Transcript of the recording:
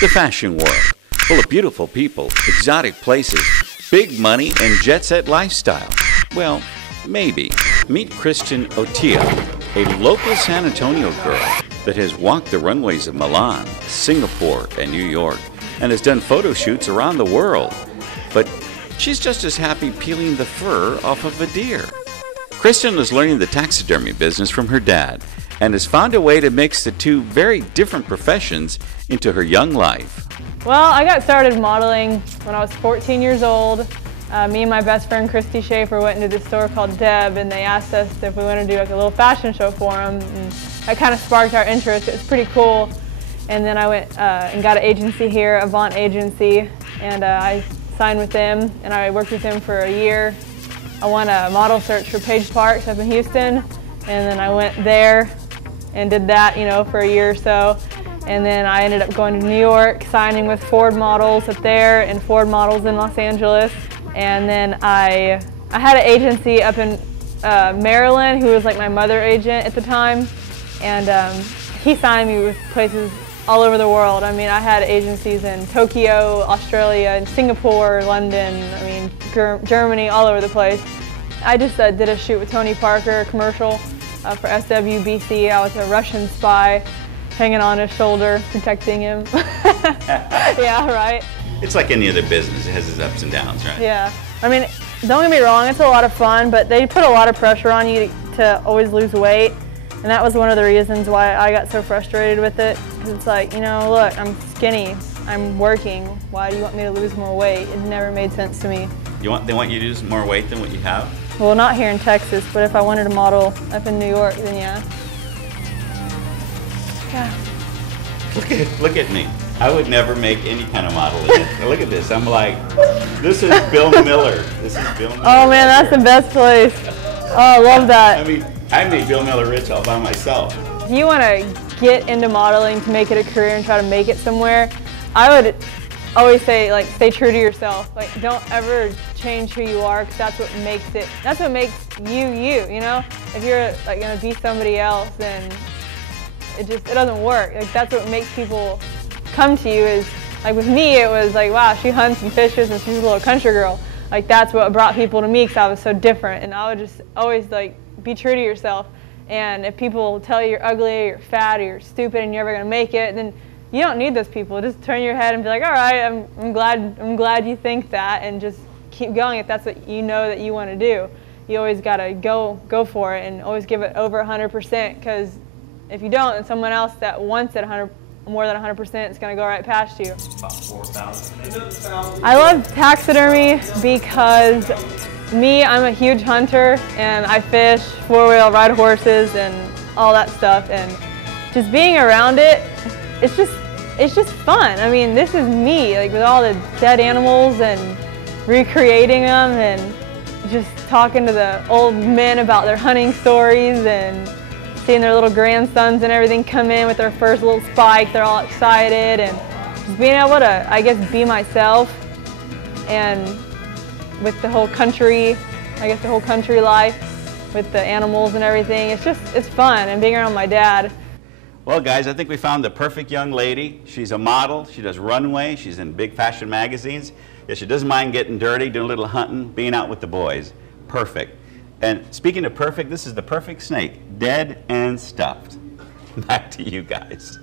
The fashion world, full of beautiful people, exotic places, big money, and jet-set lifestyle. Well, maybe. Meet Kristen Ottea, a local San Antonio girl that has walked the runways of Milan, Singapore, and New York, and has done photo shoots around the world. But she's just as happy peeling the fur off of a deer. Kristen is learning the taxidermy business from her dad and has found a way to mix the two very different professions into her young life. Well, I got started modeling when I was 14 years old. Me and my best friend Christy Schaefer went into this store called Deb, and they asked us if we wanted to do like a little fashion show for them. And that kind of sparked our interest. It was pretty cool. And then I went and got an agency here, Avant Agency, and I signed with them, and I worked with them for a year. I won a model search for Page Parks up in Houston, and then I went there and did that, for a year or so. And then I ended up going to New York, signing with Ford Models up there and Ford Models in Los Angeles. And then I had an agency up in Maryland who was like my mother agent at the time. And he signed me with places all over the world. I mean, I had agencies in Tokyo, Australia, and Singapore, London, Germany, all over the place. I just did a shoot with Tony Parker, a commercial for SWBC. I was a Russian spy hanging on his shoulder, protecting him. Yeah, right. It's like any other business, it has its ups and downs, right? Yeah. I mean, don't get me wrong, it's a lot of fun, but they put a lot of pressure on you to always lose weight. And that was one of the reasons why I got so frustrated with it. Because it's like, look, I'm skinny, I'm working. Why do you want me to lose more weight? It never made sense to me. They want you to lose more weight than what you have? Well, not here in Texas, but if I wanted to model up in New York, then yeah. Yeah. Look at me. I would never make any kind of model in it. Look at this. I'm like, this is Bill Miller. This is Bill Miller. Oh man, that's the best place. Oh, I love that. I mean, I made Bill Miller rich all by myself. If you want to get into modeling to make it a career and try to make it somewhere, I would always say, stay true to yourself. Don't ever change who you are, because that's what makes it. That's what makes you. If you're going to be somebody else, then it doesn't work. That's what makes people come to you. Is with me, it was wow, she hunts and fishes and she's a little country girl. That's what brought people to me, because I was so different. And I would just always be true to yourself. And if people tell you you're ugly, or you're fat, or you're stupid, and you're never gonna make it, then you don't need those people. Just turn your head and be like, all right, I'm glad you think that, and just keep going if that's what you know that you want to do. You always gotta go for it, and always give it over 100%. Because if you don't, then someone else that wants it more than 100% is going to go right past you. About 4,000. I love taxidermy because I'm a huge hunter, and I fish, four-wheel, ride horses, and all that stuff. And just being around it, it's just fun. I mean, this is me, with all the dead animals and recreating them, and just talking to the old men about their hunting stories, and seeing their little grandsons and everything come in with their first little spike. They're all excited, and just being able to, I guess, be myself, and with the whole country, the whole country life with the animals and everything. It's fun, and being around my dad. Well, guys, I think we found the perfect young lady. She's a model. She does runway. She's in big fashion magazines. Yeah, she doesn't mind getting dirty, doing a little hunting, being out with the boys. Perfect. And speaking of perfect, this is the perfect snake, dead and stuffed. Back to you guys.